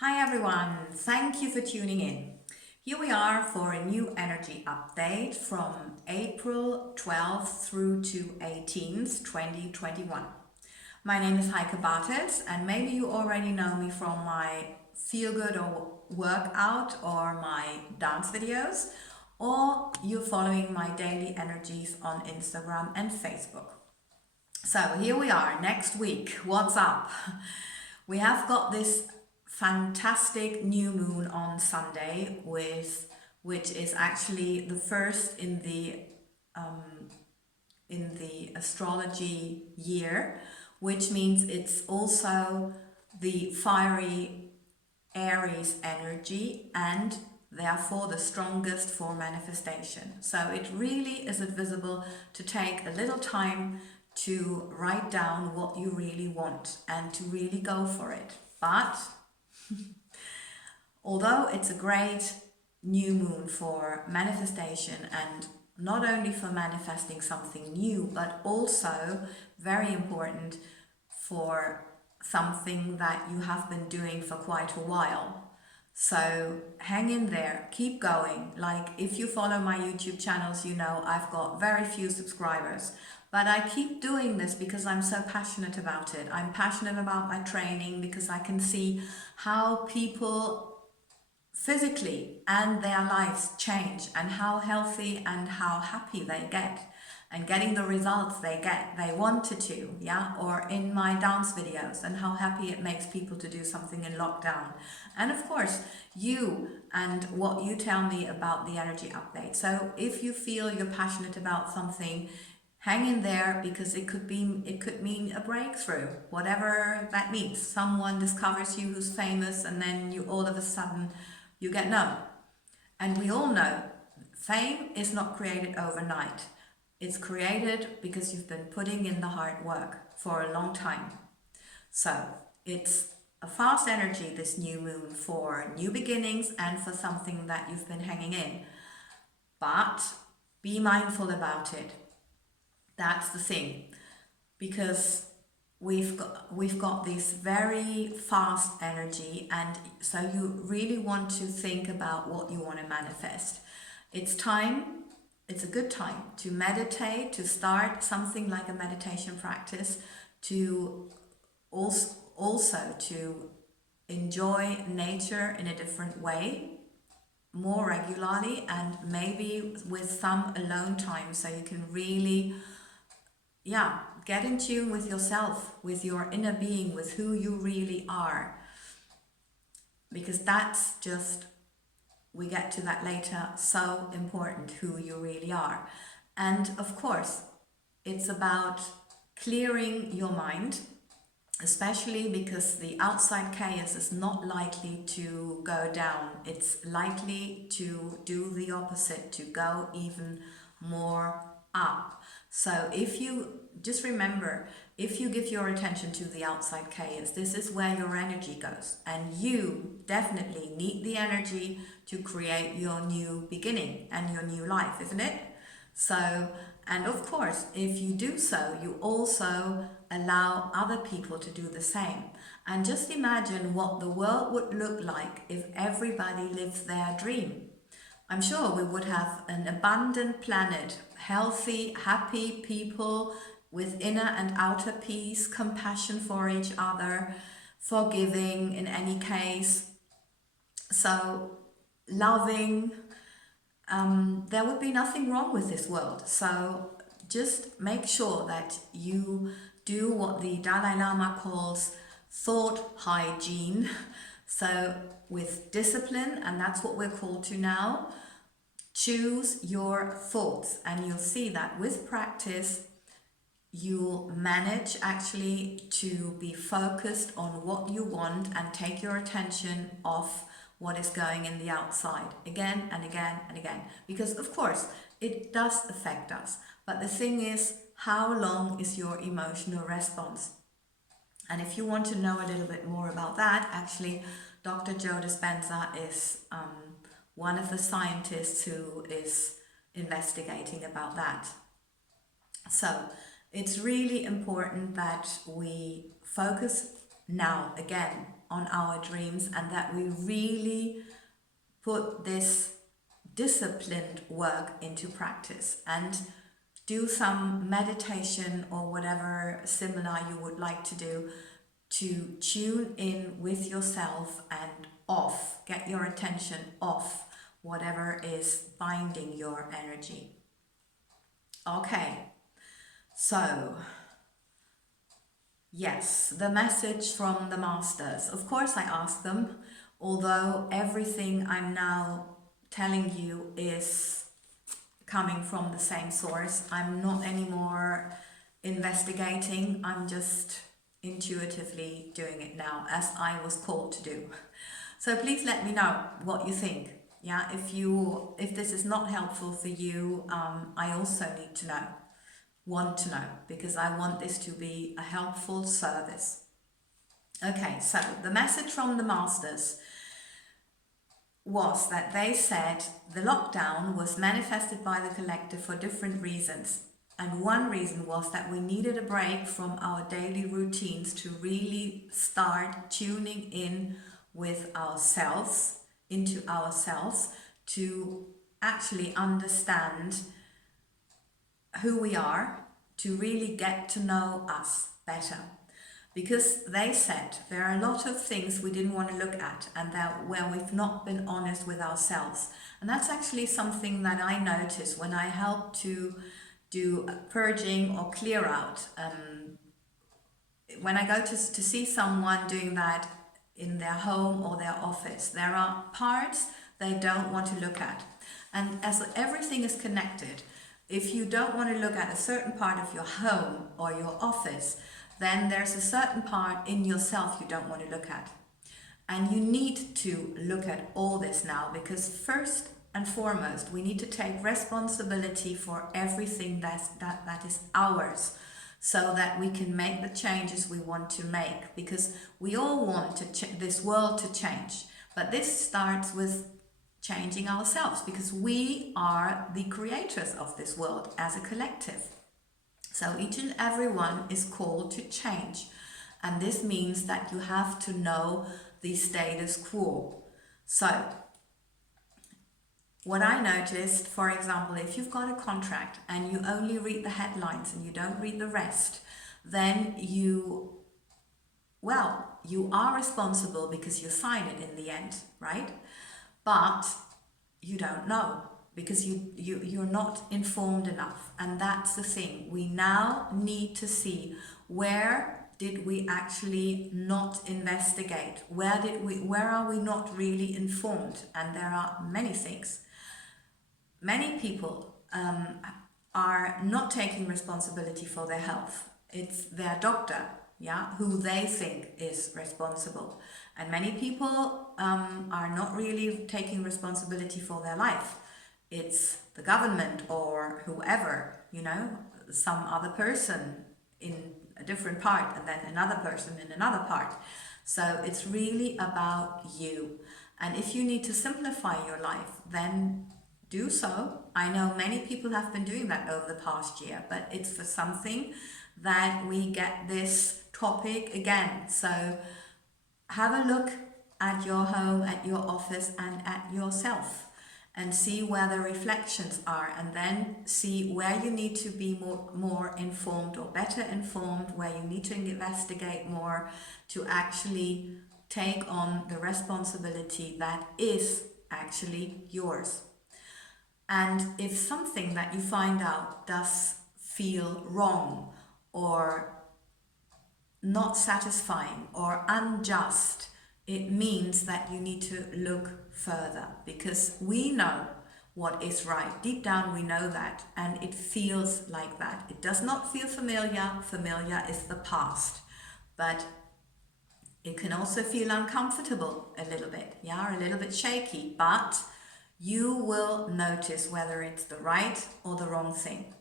Hi everyone, thank you for tuning in. Here we are for a new energy update from April 12th through to 18th, 2021. My name is Heike and maybe you already know me from my feel good or workout or my dance videos, or you're following my daily energies on Instagram and Facebook. So here we are, next week. What's up? We have got this fantastic new moon on Sunday, which is actually the first in the astrology year, which means it's also the fiery Aries energy and therefore the strongest for manifestation. So it really is advisable to take a little time to write down what you really want and to really go for it. But although it's a great new moon for manifestation and not only for manifesting something new, but also very important for something that you have been doing for quite a while. So hang in there, keep going. Like if you follow my YouTube channels, you know I've got very few subscribers, but I keep doing this because I'm so passionate about it. I'm passionate about my training because I can see how people physically and their lives change and how healthy and how happy they get and getting the results they wanted to, yeah, or in my dance videos and how happy it makes people to do something in lockdown. And of course you and what you tell me about the energy update. So if you feel you're passionate about something, hang in there, because it could mean a breakthrough, whatever that means. Someone discovers you who's famous and then you all of a sudden you get known. And we all know fame is not created overnight. It's created because you've been putting in the hard work for a long time. So it's a fast energy, this new moon, for new beginnings and for something that you've been hanging in. But be mindful about it. That's the thing, because we've got this very fast energy, and so you really want to think about what you want to manifest. It's a good time to meditate, to start something like a meditation practice, to also to enjoy nature in a different way, more regularly, and maybe with some alone time, so you can really get in tune with yourself, with your inner being, with who you really are. Because that's just, we get to that later, so important, who you really are. And of course, it's about clearing your mind, especially because the outside chaos is not likely to go down. It's likely to do the opposite, to go even more up. So if you just remember, if you give your attention to the outside chaos, this is where your energy goes, and you definitely need the energy to create your new beginning and your new life, isn't it? So, and of course, if you do so, you also allow other people to do the same. And just imagine what the world would look like if everybody lives their dream. I'm sure we would have an abundant planet, healthy, happy people with inner and outer peace, compassion for each other, forgiving in any case, so loving. There would be nothing wrong with this world. So just make sure that you do what the Dalai Lama calls thought hygiene. So with discipline, and that's what we're called to now, choose your thoughts, and you'll see that with practice you'll manage actually to be focused on what you want and take your attention off what is going in the outside again and again and again, because of course it does affect us. But the thing is, how long is your emotional response? And if you want to know a little bit more about that, actually Dr. Joe Dispenza is one of the scientists who is investigating about that. So it's really important that we focus now again on our dreams, and that we really put this disciplined work into practice and do some meditation or whatever similar you would like to do to tune in with yourself and get your attention off whatever is binding your energy. Okay, so yes, the message from the masters. Of course I asked them, although everything I'm now telling you is coming from the same source. I'm not anymore investigating, I'm just intuitively doing it now as I was called to do. So please let me know what you think. Yeah, if this is not helpful for you, I also need to want to know, because I want this to be a helpful service. Okay, so the message from the masters was that they said the lockdown was manifested by the collective for different reasons. And one reason was that we needed a break from our daily routines to really start tuning in with ourselves, into ourselves, to actually understand who we are, to really get to know us better. Because they said there are a lot of things we didn't want to look at, and that where we've not been honest with ourselves. And that's actually something that I notice when I help to do purging or clear out. When I go to see someone doing that in their home or their office, there are parts they don't want to look at. And as everything is connected, if you don't want to look at a certain part of your home or your office, then there's a certain part in yourself you don't want to look at. And you need to look at all this now, because first and foremost, we need to take responsibility for everything that is ours, so that we can make the changes we want to make, because we all want this world to change. But this starts with changing ourselves, because we are the creators of this world as a collective. So each and every one is called to change. And this means that you have to know the status quo. So what I noticed, for example, if you've got a contract and you only read the headlines and you don't read the rest, then you are responsible because you sign it in the end, right? But you don't know, because you're not informed enough. And that's the thing. We now need to see, where did we actually not investigate? Where are we not really informed? And there are many things. Many people are not taking responsibility for their health. It's their doctor, who they think is responsible. And many people are not really taking responsibility for their life. It's the government or whoever, some other person in a different part, and then another person in another part. So it's really about you. And if you need to simplify your life, then do so. I know many people have been doing that over the past year, but it's for something that we get this topic again. So have a look at your home, at your office, and at yourself, and see where the reflections are, and then see where you need to be more informed or better informed, where you need to investigate more to actually take on the responsibility that is actually yours. And if something that you find out does feel wrong or not satisfying or unjust, it means that you need to look further, because we know what is right. Deep down we know that, and it feels like that. It does not feel familiar. Familiar is the past, but it can also feel uncomfortable a little bit, a little bit shaky, but you will notice whether it's the right or the wrong thing.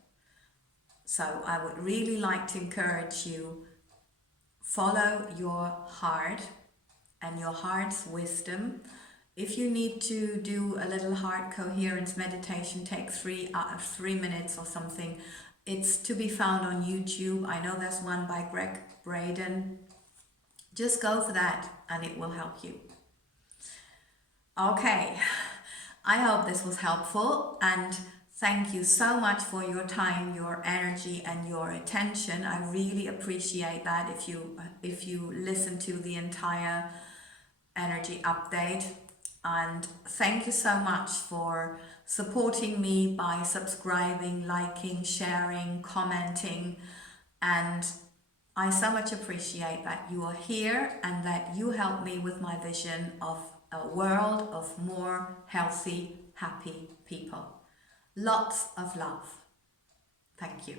So I would really like to encourage you, follow your heart and your heart's wisdom. If you need to do a little heart coherence meditation, take 3 minutes or something. It's to be found on YouTube. I know there's one by Greg Braden. Just go for that and it will help you. Okay, I hope this was helpful, and thank you so much for your time, your energy and your attention. I really appreciate that if you listen to the entire energy update. And thank you so much for supporting me by subscribing, liking, sharing, commenting, and I so much appreciate that you are here and that you help me with my vision of a world of more healthy, happy people. Lots of love. Thank you.